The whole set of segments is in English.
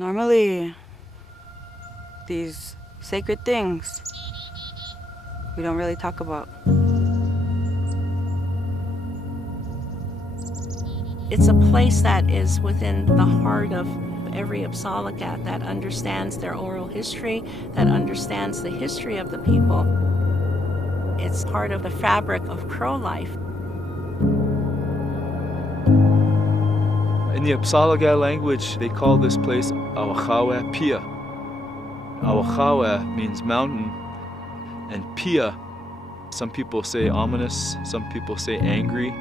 Normally, these sacred things we don't really talk about. It's a place that is within the heart of every Apsaalooke that understands their oral history, that understands the history of the people. It's part of the fabric of Crow life. In the Apsaalooke language, they call this place Awakawe Pia. Awakawe means mountain, and Pia, some people say ominous, some people say angry.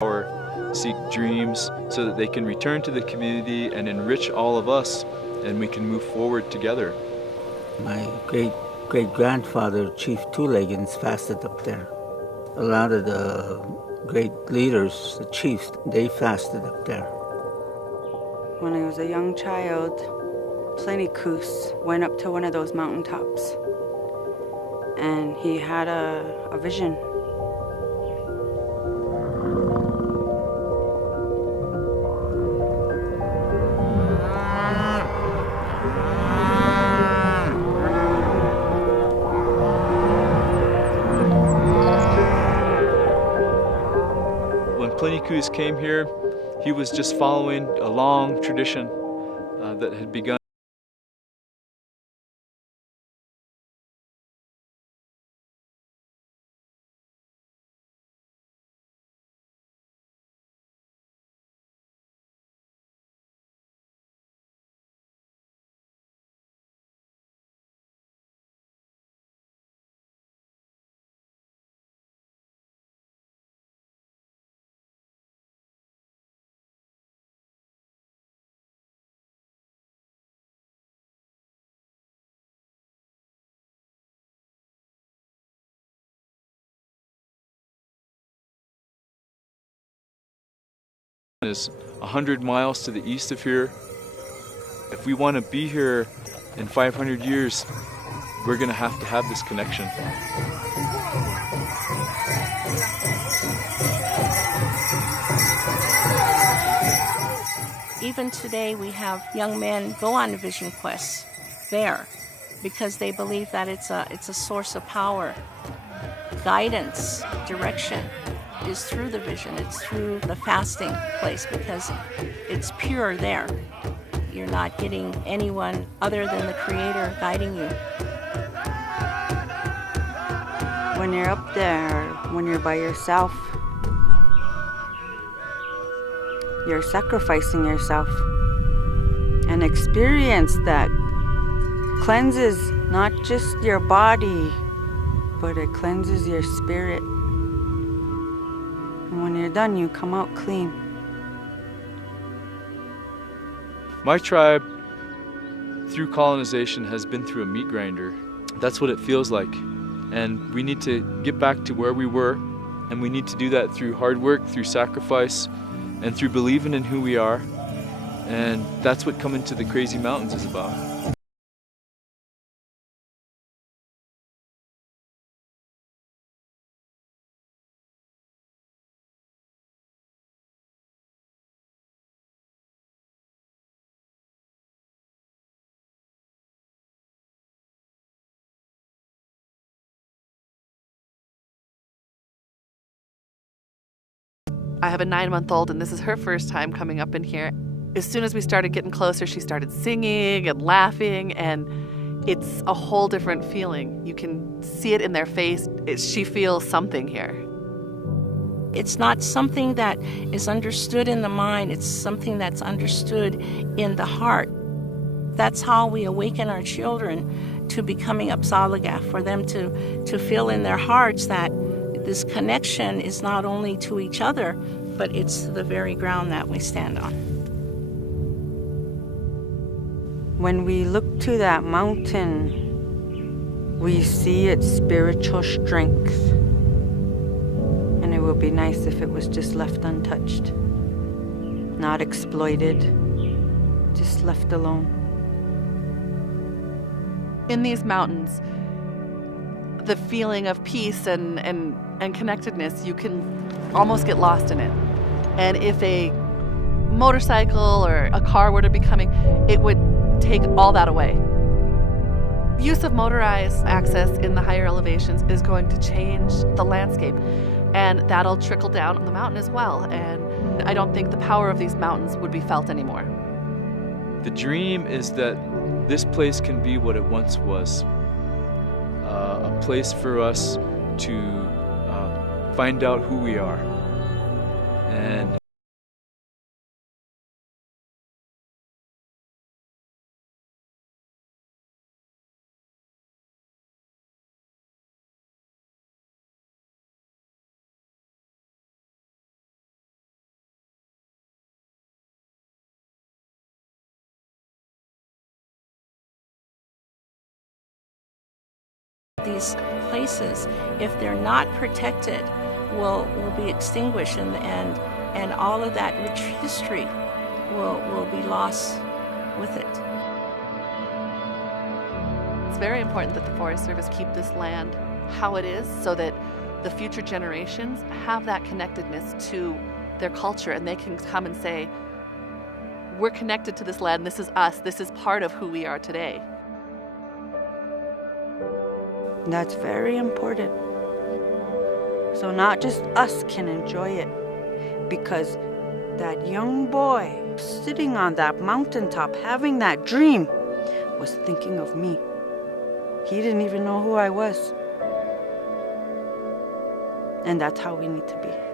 Or seek dreams so that they can return to the community and enrich all of us, and we can move forward together. My great-grandfather, Chief Two-Leggins, fasted up there. A lot of the great leaders, the chiefs, they fasted up there. When I was a young child, Apsaalooke went up to one of those mountaintops, and he had a vision. Apsaalooke came here, he was just following a long tradition that had begun. Is 100 miles to the east of here. If we want to be here in 500 years, we're going to have this connection. Even today, we have young men go on vision quests there because they believe that it's a source of power, guidance, direction. Is through the vision, it's through the fasting place because it's pure there. You're not getting anyone other than the Creator guiding you. When you're up there, when you're by yourself, you're sacrificing yourself. And experience that cleanses not just your body, but it cleanses your spirit. And when you're done, you come out clean. My tribe, through colonization, has been through a meat grinder. That's what it feels like. And we need to get back to where we were, and we need to do that through hard work, through sacrifice, and through believing in who we are. And that's what coming to the Crazy Mountains is about. I have a 9-month-old, and this is her first time coming up in here. As soon as we started getting closer, she started singing and laughing, and it's a whole different feeling. You can see it in their face. She feels something here. It's not something that is understood in the mind, it's something that's understood in the heart. That's how we awaken our children to becoming Apsaalooke, for them to feel in their hearts that this connection is not only to each other, but it's the very ground that we stand on. When we look to that mountain, we see its spiritual strength. And it would be nice if it was just left untouched, not exploited, just left alone. In these mountains, the feeling of peace and connectedness, you can almost get lost in it. And if a motorcycle or a car were to be coming, it would take all that away. Use of motorized access in the higher elevations is going to change the landscape, and that'll trickle down on the mountain as well. And I don't think the power of these mountains would be felt anymore. The dream is that this place can be what it once was, a place for us to find out who we are. And these places, if they're not protected, will be extinguished, and all of that rich history will be lost with it. It's very important that the Forest Service keep this land how it is, so that the future generations have that connectedness to their culture, and they can come and say, we're connected to this land, this is us, this is part of who we are today. That's very important. So not just us can enjoy it, because that young boy sitting on that mountaintop having that dream was thinking of me. He didn't even know who I was. And that's how we need to be.